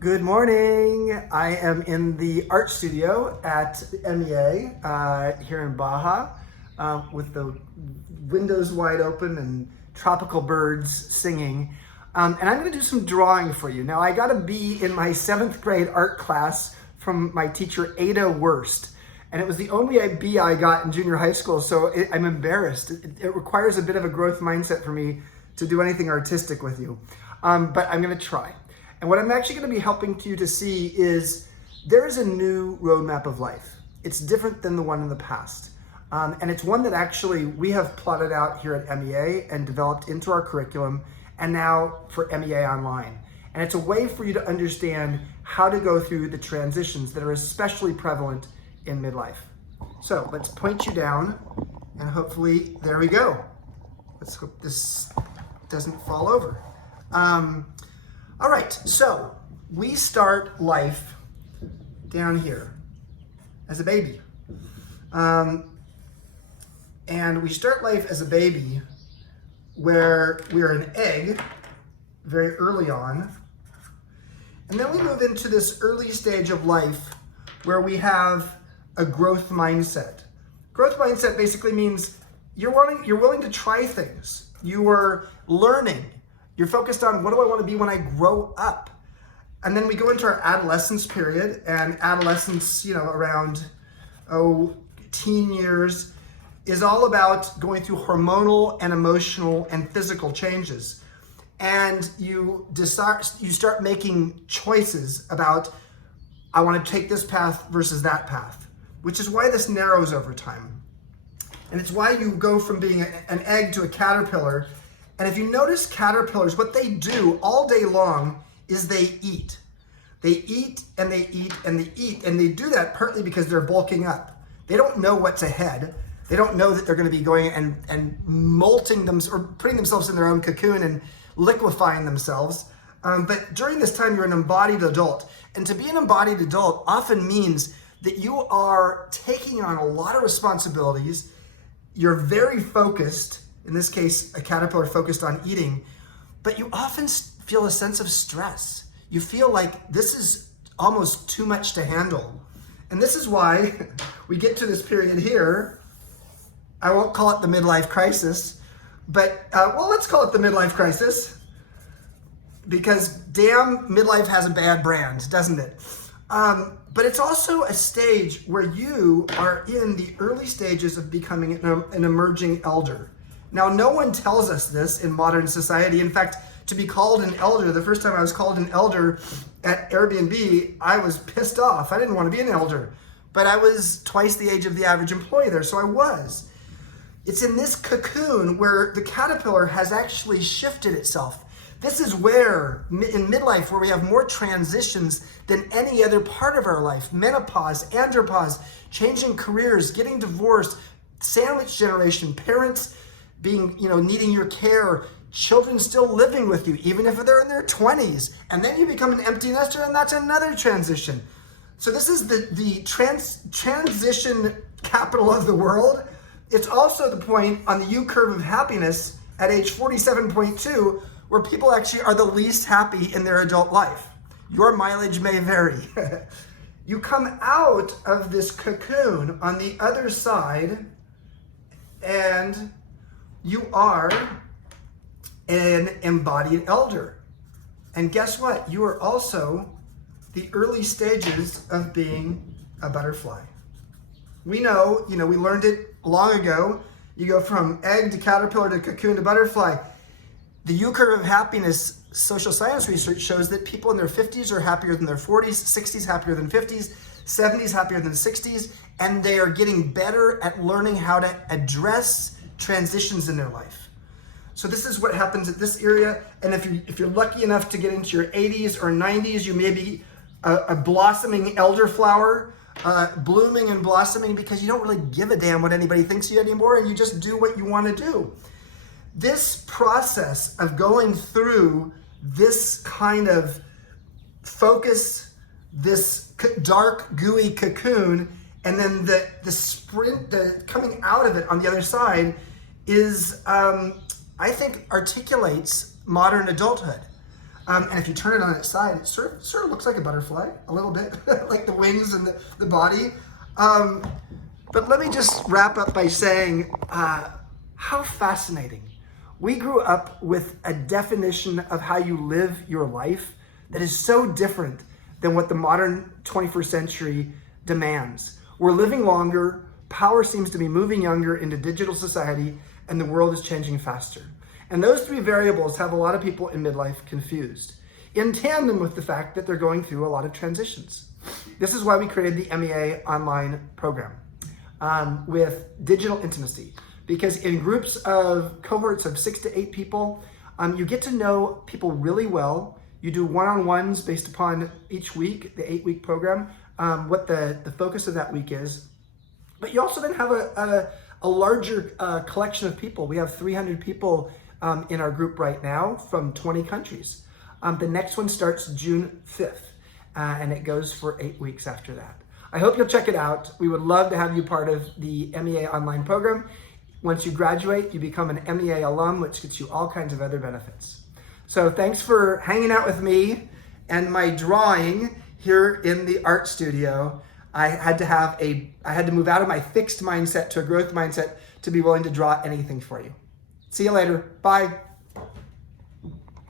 Good morning. I am in the art studio at MEA here in Baja with the windows wide open and tropical birds singing. And I'm going to do some drawing for you. Now, I got a B in my 7th grade art class from my teacher, Ada Wurst. And it was the only B I got in junior high school, so I'm embarrassed. It requires a bit of a growth mindset for me to do anything artistic with you. But I'm going to try. And what I'm actually going to be helping you to see is there is a new roadmap of life. It's different than the one in the past. And it's one that actually we have plotted out here at MEA and developed into our curriculum and now for MEA Online. And it's a way for you to understand how to go through the transitions that are especially prevalent in midlife. So let's point you down and hopefully, there we go. Let's hope this doesn't fall over. All right, so we start life down here as a baby. And we start life as a baby where we're an egg very early on. And then we move into this early stage of life where we have a growth mindset. Growth mindset basically means you're willing to try things. You are learning. You're focused on, what do I want to be when I grow up? And then we go into our adolescence period, and adolescence, around teen years, is all about going through hormonal and emotional and physical changes. And you start making choices about, I want to take this path versus that path, which is why this narrows over time. And it's why you go from being an egg to a caterpillar. And if you notice caterpillars, what they do all day long is they eat. They eat and they eat and they eat. And they do that partly because they're bulking up. They don't know what's ahead. They don't know that they're going to be going and molting them or putting themselves in their own cocoon and liquefying themselves. But during this time, you're an embodied adult. And to be an embodied adult often means that you are taking on a lot of responsibilities. You're very focused. In this case, a caterpillar focused on eating, but you often feel a sense of stress. You feel like this is almost too much to handle. And this is why we get to this period here. I won't call it the midlife crisis, but let's call it the midlife crisis, because damn, midlife has a bad brand, doesn't it? But it's also a stage where you are in the early stages of becoming an emerging elder. Now, no one tells us this in modern society. In fact, to be called an elder, the first time I was called an elder at Airbnb, I was pissed off. I didn't want to be an elder, but I was twice the age of the average employee there, so I was. It's in this cocoon where the caterpillar has actually shifted itself. This is where, in midlife, where we have more transitions than any other part of our life. Menopause, andropause, changing careers, getting divorced, sandwich generation, parents being, needing your care, children still living with you, even if they're in their 20s. And then you become an empty nester, and that's another transition. So this is the transition capital of the world. It's also the point on the U curve of happiness at age 47.2, where people actually are the least happy in their adult life. Your mileage may vary. You come out of this cocoon on the other side, and you are an embodied elder. And guess what? You are also the early stages of being a butterfly. We know, we learned it long ago. You go from egg to caterpillar to cocoon to butterfly. The U curve of happiness, social science research shows that people in their 50s are happier than their 40s, 60s happier than 50s, 70s happier than 60s, and they are getting better at learning how to address transitions in their life. So this is what happens at this area. And if you're lucky enough to get into your 80s or 90s, you may be a blossoming elderflower, blooming and blossoming because you don't really give a damn what anybody thinks of you anymore, and you just do what you want to do. This process of going through this kind of focus, this dark, gooey cocoon, and then the sprint, the coming out of it on the other side is, I think, articulates modern adulthood. And if you turn it on its side, it sort of looks like a butterfly, a little bit, like the wings and the body. But let me just wrap up by saying, how fascinating. We grew up with a definition of how you live your life that is so different than what the modern 21st century demands. We're living longer, power seems to be moving younger into digital society, and the world is changing faster. And those three variables have a lot of people in midlife confused, in tandem with the fact that they're going through a lot of transitions. This is why we created the MEA online program with digital intimacy, because in groups of cohorts of 6 to 8 people, you get to know people really well. You do one-on-ones based upon each week, the 8-week program, what the focus of that week is. But you also then have a larger collection of people. We have 300 people in our group right now from 20 countries. The next one starts June 5th, and it goes for 8 weeks after that. I hope you'll check it out. We would love to have you part of the MEA online program. Once you graduate, you become an MEA alum, which gets you all kinds of other benefits. So thanks for hanging out with me and my drawing here in the art studio. I had to move out of my fixed mindset to a growth mindset to be willing to draw anything for you. See you later. Bye.